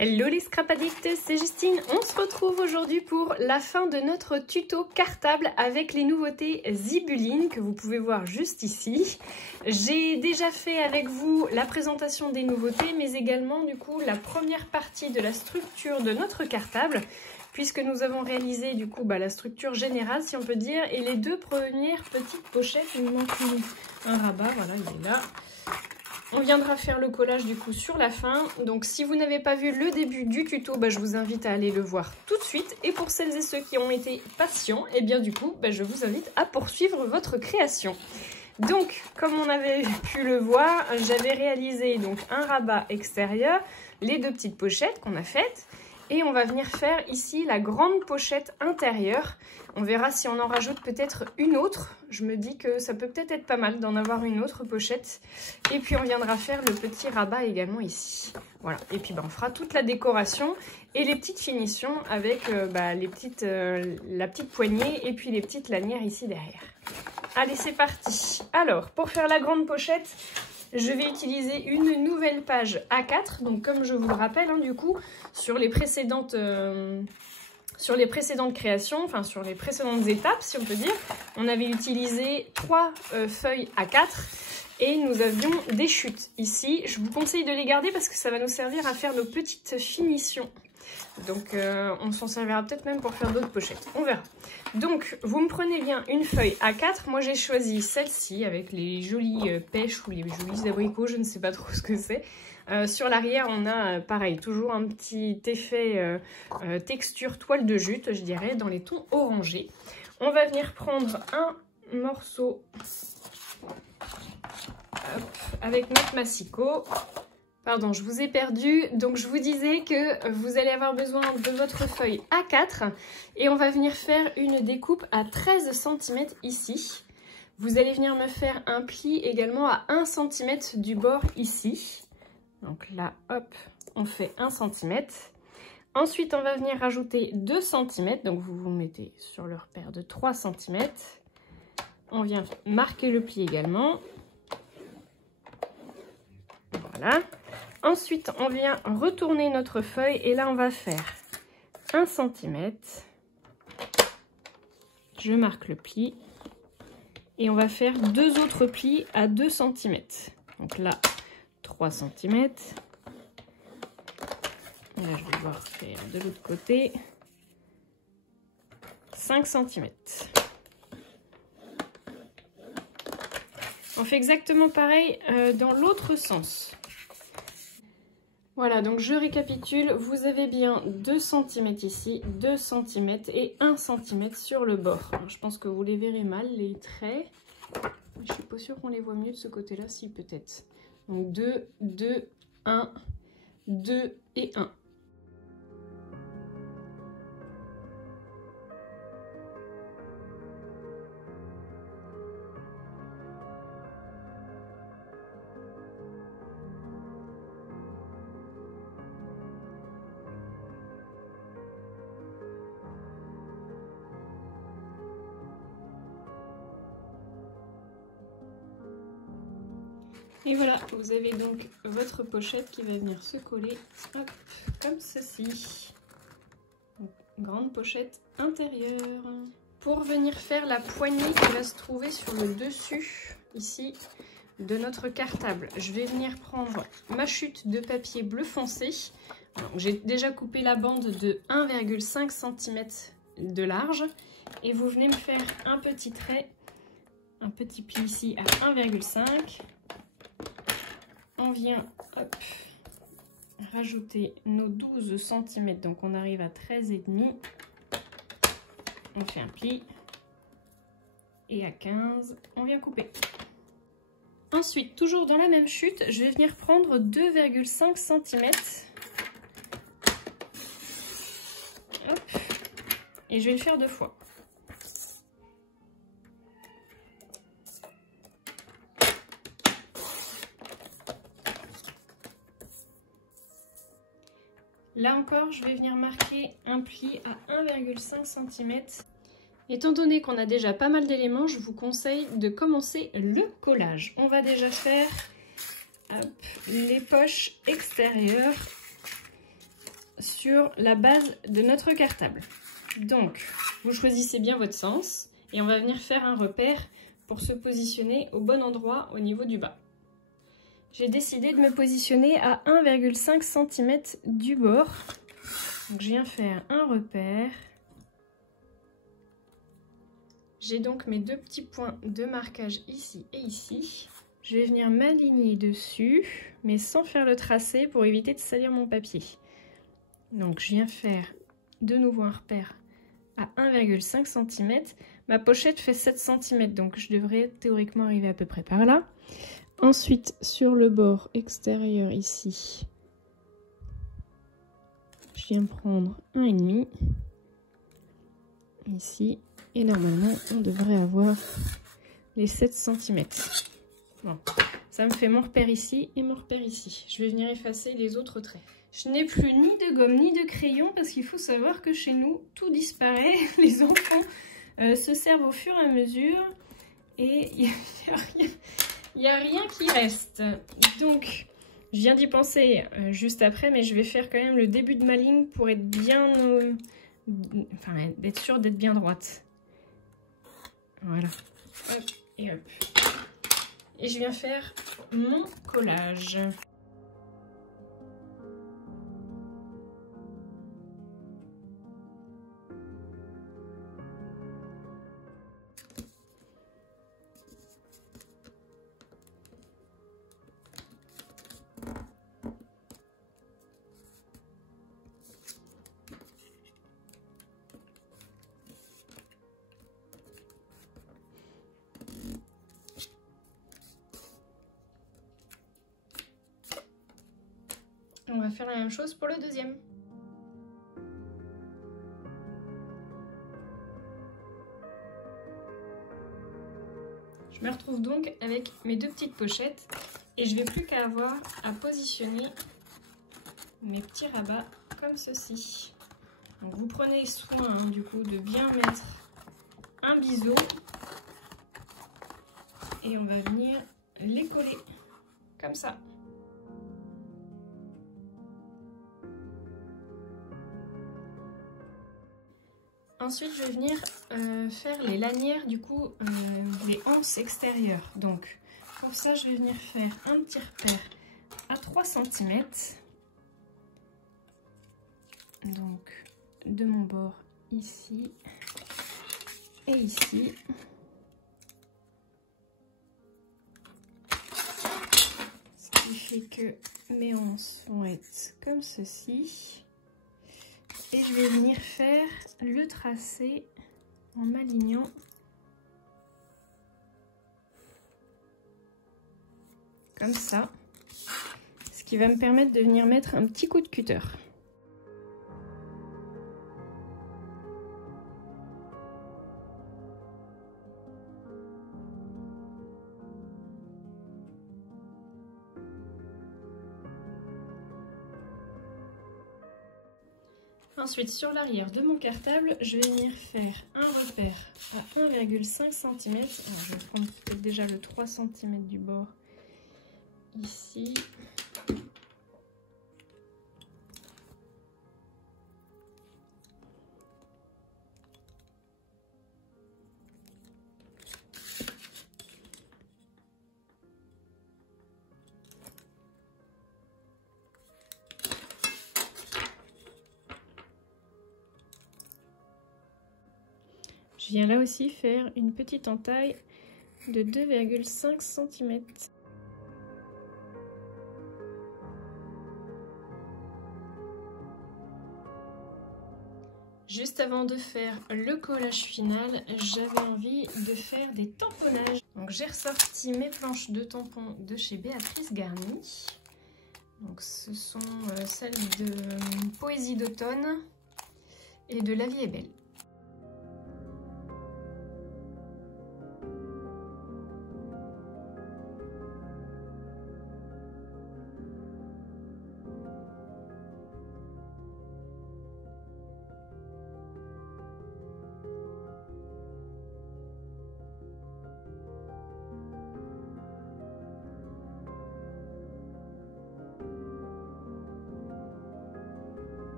Hello les scrap addicts, c'est Justine. On se retrouve aujourd'hui pour la fin de notre tuto cartable avec les nouveautés Zibuline que vous pouvez voir juste ici. J'ai déjà fait avec vous la présentation des nouveautés, mais également du coup la première partie de la structure de notre cartable, puisque nous avons réalisé du coup la structure générale, si on peut dire, et les deux premières petites pochettes. Il nous manque un rabat, voilà, il est là. On viendra faire le collage du coup sur la fin. Donc si vous n'avez pas vu le début du tuto, je vous invite à aller le voir tout de suite. Et pour celles et ceux qui ont été patients, et bien du coup, je vous invite à poursuivre votre création. Donc, comme on avait pu le voir, j'avais réalisé donc un rabat extérieur, les deux petites pochettes qu'on a faites. Et on va venir faire ici la grande pochette intérieure. On verra si on en rajoute peut-être une autre. Je me dis que ça peut peut-être être pas mal d'en avoir une autre pochette. Et puis on viendra faire le petit rabat également ici. Voilà. Et puis on fera toute la décoration et les petites finitions avec la petite poignée et puis les petites lanières ici derrière. Allez, c'est parti. Alors, pour faire la grande pochette, je vais utiliser une nouvelle page A4, donc comme je vous le rappelle, du coup, sur les précédentes créations, enfin sur les précédentes étapes, si on peut dire, on avait utilisé 3 feuilles A4 et nous avions des chutes. Ici, je vous conseille de les garder parce que ça va nous servir à faire nos petites finitions. Donc on s'en servira peut-être même pour faire d'autres pochettes, on verra. Donc vous me prenez bien une feuille A4, moi j'ai choisi celle-ci avec les jolies pêches ou les jolis abricots, je ne sais pas trop ce que c'est. Sur l'arrière on a pareil, toujours un petit effet texture toile de jute, je dirais, dans les tons orangés. On va venir prendre un morceau avec notre massicot. Pardon, je vous ai perdu. Donc, je vous disais que vous allez avoir besoin de votre feuille A4 et on va venir faire une découpe à 13 cm ici. Vous allez venir me faire un pli également à 1 cm du bord ici. Donc là, hop, on fait 1 cm. Ensuite, on va venir rajouter 2 cm. Donc, vous vous mettez sur le repère de 3 cm. On vient marquer le pli également. Voilà. Ensuite, on vient retourner notre feuille et là, on va faire 1 cm. Je marque le pli et on va faire 2 autres plis à 2 cm. Donc là, 3 cm. Et là, je vais devoir faire de l'autre côté 5 cm. On fait exactement pareil dans l'autre sens. Voilà, donc je récapitule, vous avez bien 2 cm ici, 2 cm et 1 cm sur le bord. Alors, je pense que vous les verrez mal, les traits. Je suis pas sûre qu'on les voit mieux de ce côté-là, si peut-être. Donc 2, 2, 1, 2 et 1. Et voilà, vous avez donc votre pochette qui va venir se coller, hop, comme ceci. Donc, grande pochette intérieure. Pour venir faire la poignée qui va se trouver sur le dessus, ici, de notre cartable, je vais venir prendre ma chute de papier bleu foncé. J'ai déjà coupé la bande de 1,5 cm de large. Et vous venez me faire un petit trait, un petit pli ici à 1,5. On vient rajouter nos 12 cm, donc on arrive à 13,5. On fait un pli et à 15, on vient couper. Ensuite, toujours dans la même chute, je vais venir prendre 2,5 cm. Hop, et je vais le faire 2 fois. Là encore, je vais venir marquer un pli à 1,5 cm. Étant donné qu'on a déjà pas mal d'éléments, je vous conseille de commencer le collage. On va déjà faire les poches extérieures sur la base de notre cartable. Donc, vous choisissez bien votre sens et on va venir faire un repère pour se positionner au bon endroit au niveau du bas. J'ai décidé de me positionner à 1,5 cm du bord. Donc, je viens faire un repère. J'ai donc mes deux petits points de marquage ici et ici. Je vais venir m'aligner dessus, mais sans faire le tracé pour éviter de salir mon papier. Donc je viens faire de nouveau un repère à 1,5 cm. Ma pochette fait 7 cm, donc je devrais théoriquement arriver à peu près par là. Ensuite, sur le bord extérieur ici, je viens prendre 1,5 ici. Et normalement, on devrait avoir les 7 cm. Bon, ça me fait mon repère ici et mon repère ici. Je vais venir effacer les autres traits. Je n'ai plus ni de gomme ni de crayon parce qu'il faut savoir que chez nous, tout disparaît. Les enfants se servent au fur et à mesure et il n'y a rien qui reste. Donc, je viens d'y penser juste après, mais je vais faire quand même le début de ma ligne pour être bien... enfin, d'être sûre d'être bien droite. Voilà. Hop et hop. Et je viens faire mon collage. On va faire la même chose pour le deuxième. Je me retrouve donc avec mes deux petites pochettes et je vais plus qu'à avoir à positionner mes petits rabats comme ceci. Donc vous prenez soin du coup de bien mettre un biseau et on va venir les coller comme ça. Ensuite, je vais venir faire les lanières du coup des anses extérieures. Donc, pour ça, je vais venir faire un petit repère à 3 cm. Donc, de mon bord ici et ici. Ce qui fait que mes anses vont être comme ceci. Et je vais venir faire le tracé en m'alignant comme ça, ce qui va me permettre de venir mettre un petit coup de cutter. Ensuite, sur l'arrière de mon cartable, je vais venir faire un repère à 1,5 cm. Alors, je vais prendre peut-être déjà le 3 cm du bord ici. Je viens là aussi faire une petite entaille de 2,5 cm. Juste avant de faire le collage final, j'avais envie de faire des tamponnages. Donc j'ai ressorti mes planches de tampons de chez Béatrice Garni. Donc ce sont celles de Poésie d'automne et de La vie est belle.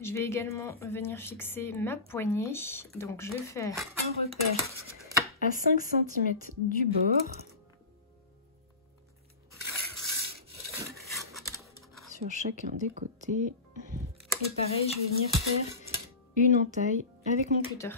Je vais également venir fixer ma poignée. Donc je vais faire un repère à 5 cm du bord. Sur chacun des côtés. Et pareil, je vais venir faire une entaille avec mon cutter.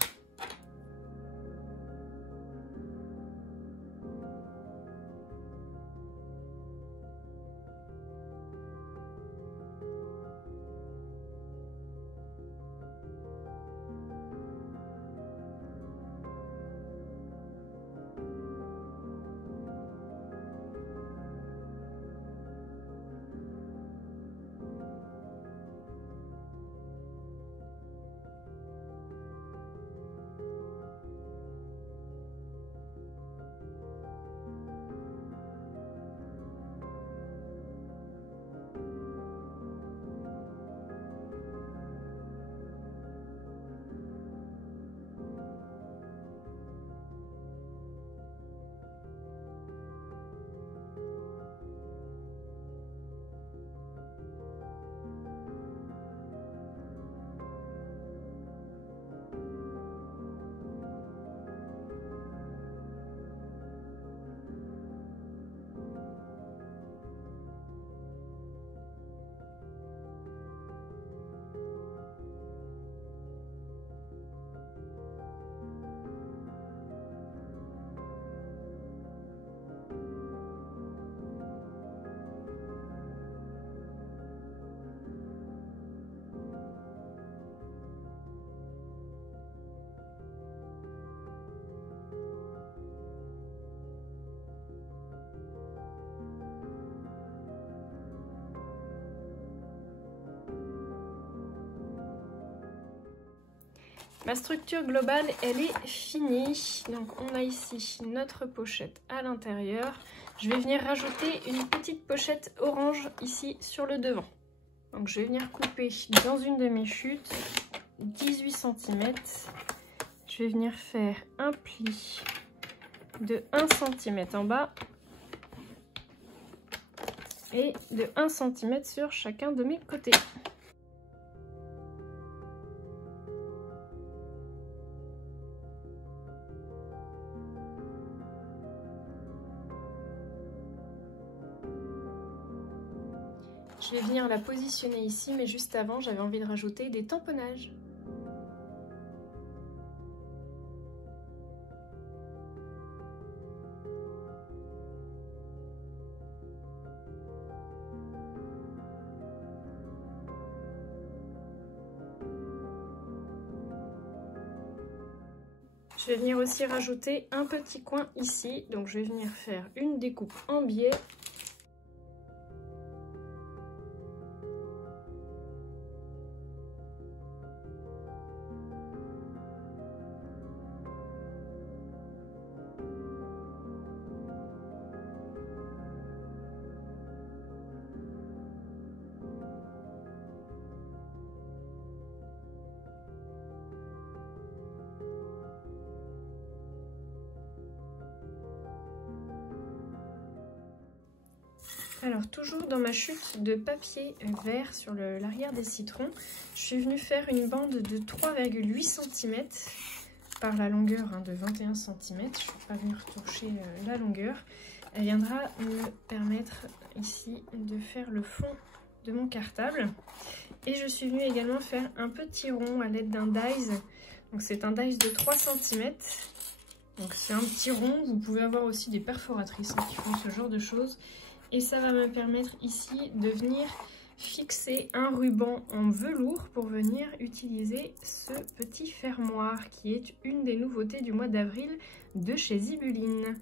Ma structure globale, elle est finie. Donc on a ici notre pochette à l'intérieur. Je vais venir rajouter une petite pochette orange ici sur le devant. Donc je vais venir couper dans une de mes chutes 18 cm. Je vais venir faire un pli de 1 cm en bas et de 1 cm sur chacun de mes côtés. Je vais venir la positionner ici, mais juste avant, j'avais envie de rajouter des tamponnages. Je vais venir aussi rajouter un petit coin ici, donc je vais venir faire une découpe en biais. Alors toujours dans ma chute de papier vert sur l'arrière des citrons, je suis venue faire une bande de 3,8 cm par la longueur de 21 cm. Je ne vais pas venir retoucher la longueur. Elle viendra me permettre ici de faire le fond de mon cartable. Et je suis venue également faire un petit rond à l'aide d'un dies. Donc c'est un dies de 3 cm. Donc c'est un petit rond. Vous pouvez avoir aussi des perforatrices qui font ce genre de choses. Et ça va me permettre ici de venir fixer un ruban en velours pour venir utiliser ce petit fermoir qui est une des nouveautés du mois d'avril de chez Zibeline.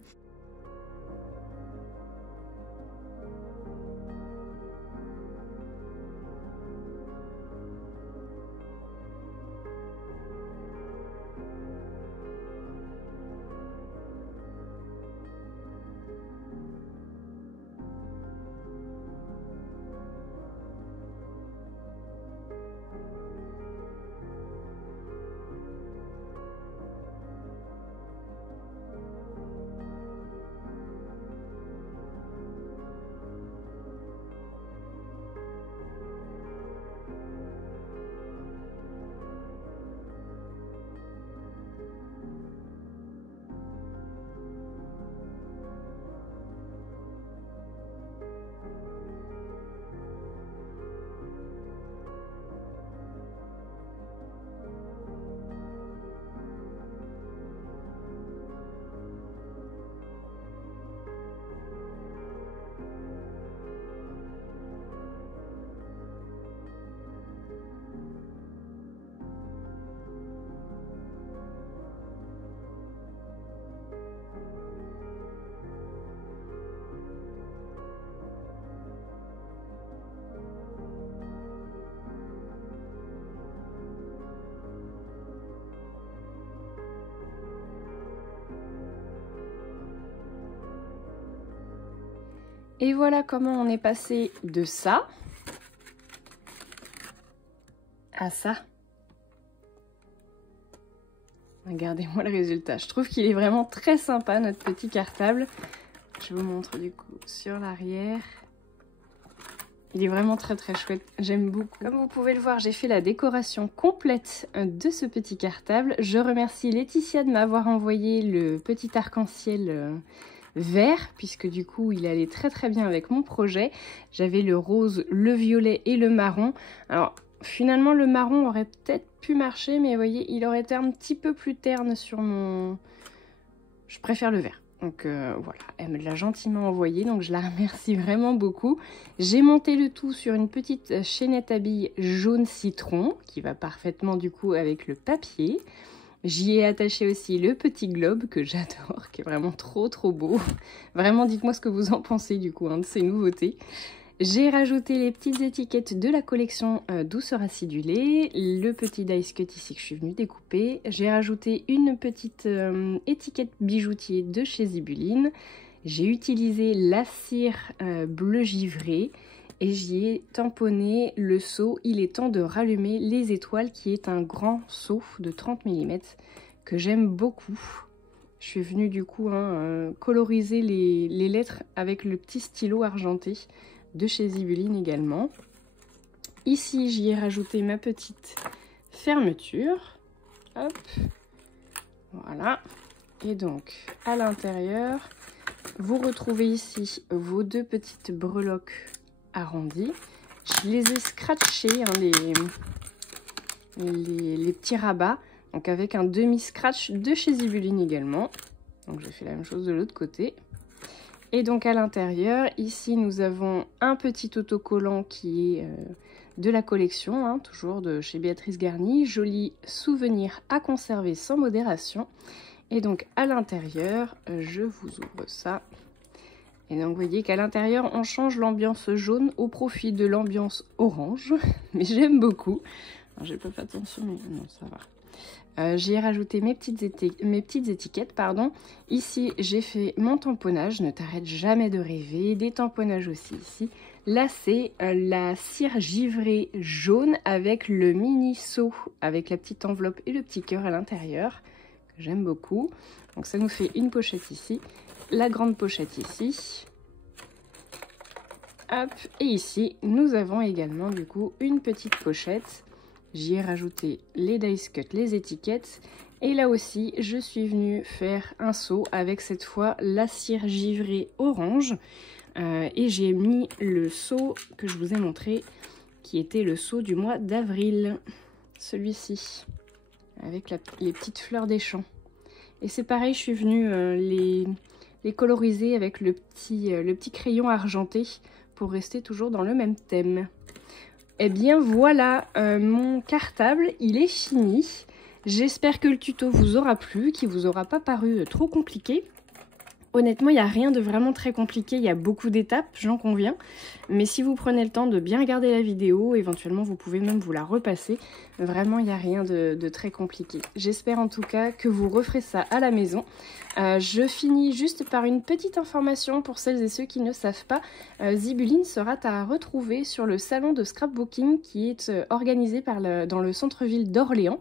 Et voilà comment on est passé de ça à ça. Regardez-moi le résultat. Je trouve qu'il est vraiment très sympa, notre petit cartable. Je vous montre du coup sur l'arrière. Il est vraiment très très chouette, j'aime beaucoup. Comme vous pouvez le voir, j'ai fait la décoration complète de ce petit cartable. Je remercie Laetitia de m'avoir envoyé le petit arc-en-ciel vert, puisque du coup il allait très très bien avec mon projet. J'avais le rose, le violet et le marron. Alors finalement le marron aurait peut-être pu marcher, mais vous voyez, il aurait été un petit peu plus terne sur mon... Je préfère le vert. Donc voilà, elle me l'a gentiment envoyé, donc je la remercie vraiment beaucoup. J'ai monté le tout sur une petite chaînette à billes jaune citron, qui va parfaitement du coup avec le papier. J'y ai attaché aussi le petit globe que j'adore, qui est vraiment trop trop beau. Vraiment, dites-moi ce que vous en pensez du coup, de ces nouveautés. J'ai rajouté les petites étiquettes de la collection Douceur acidulée, le petit dice cut ici que je suis venue découper. J'ai rajouté une petite étiquette bijoutier de chez Zibuline. J'ai utilisé la cire bleu givré et j'y ai tamponné le seau. Il est temps de rallumer les étoiles, qui est un grand seau de 30 mm que j'aime beaucoup. Je suis venue du coup coloriser les lettres avec le petit stylo argenté de chez Zibuline également. Ici, j'y ai rajouté ma petite fermeture. Hop. Voilà. Et donc, à l'intérieur, vous retrouvez ici vos deux petites breloques arrondies. Je les ai scratchées, les petits rabats, donc avec un demi-scratch de chez Zibuline également. Donc, j'ai fait la même chose de l'autre côté. Et donc à l'intérieur, ici nous avons un petit autocollant qui est de la collection, toujours de chez Béatrice Garny, joli souvenir à conserver sans modération. Et donc à l'intérieur, je vous ouvre ça. Et donc vous voyez qu'à l'intérieur, on change l'ambiance jaune au profit de l'ambiance orange, mais j'aime beaucoup. Alors j'ai pas fait attention, mais non, ça va. J'y ai rajouté mes petites étiquettes, pardon. Ici, j'ai fait mon tamponnage, ne t'arrête jamais de rêver, des tamponnages aussi ici. Là, c'est la cire givrée jaune avec le mini seau, avec la petite enveloppe et le petit cœur à l'intérieur, que j'aime beaucoup. Donc ça nous fait une pochette ici, la grande pochette ici. Hop, et ici, nous avons également du coup une petite pochette. J'y ai rajouté les dice cut, les étiquettes. Et là aussi, je suis venue faire un seau avec cette fois la cire givrée orange. Et j'ai mis le seau que je vous ai montré, qui était le seau du mois d'avril. Celui-ci, avec les petites fleurs des champs. Et c'est pareil, je suis venue les coloriser avec le petit crayon argenté pour rester toujours dans le même thème. Eh bien voilà, mon cartable, il est fini. J'espère que le tuto vous aura plu, qu'il vous aura pas paru trop compliqué. Honnêtement, il n'y a rien de vraiment très compliqué, il y a beaucoup d'étapes, j'en conviens. Mais si vous prenez le temps de bien regarder la vidéo, éventuellement vous pouvez même vous la repasser. Vraiment, il n'y a rien de très compliqué. J'espère en tout cas que vous referez ça à la maison. Je finis juste par une petite information pour celles et ceux qui ne savent pas. Zibuline sera à retrouver sur le salon de scrapbooking qui est organisé dans le centre-ville d'Orléans,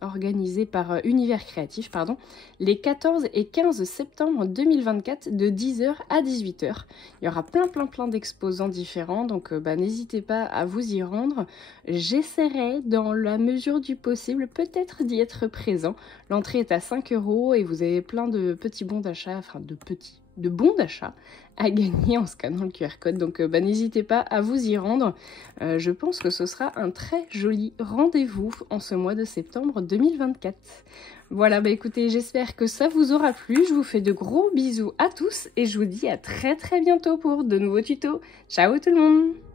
organisé par Univers Créatif, pardon, les 14 et 15 septembre 2024 de 10h à 18h. Il y aura plein d'exposants différents, donc n'hésitez pas à vous y rendre. J'essaierai dans la mesure du possible peut-être d'y être présent. L'entrée est à 5 € et vous avez plein de petits bons d'achat, enfin de bons d'achat à gagner en scannant le QR code. Donc n'hésitez pas à vous y rendre. Je pense que ce sera un très joli rendez-vous en ce mois de septembre 2024. Voilà, écoutez, j'espère que ça vous aura plu. Je vous fais de gros bisous à tous et je vous dis à très bientôt pour de nouveaux tutos. Ciao tout le monde!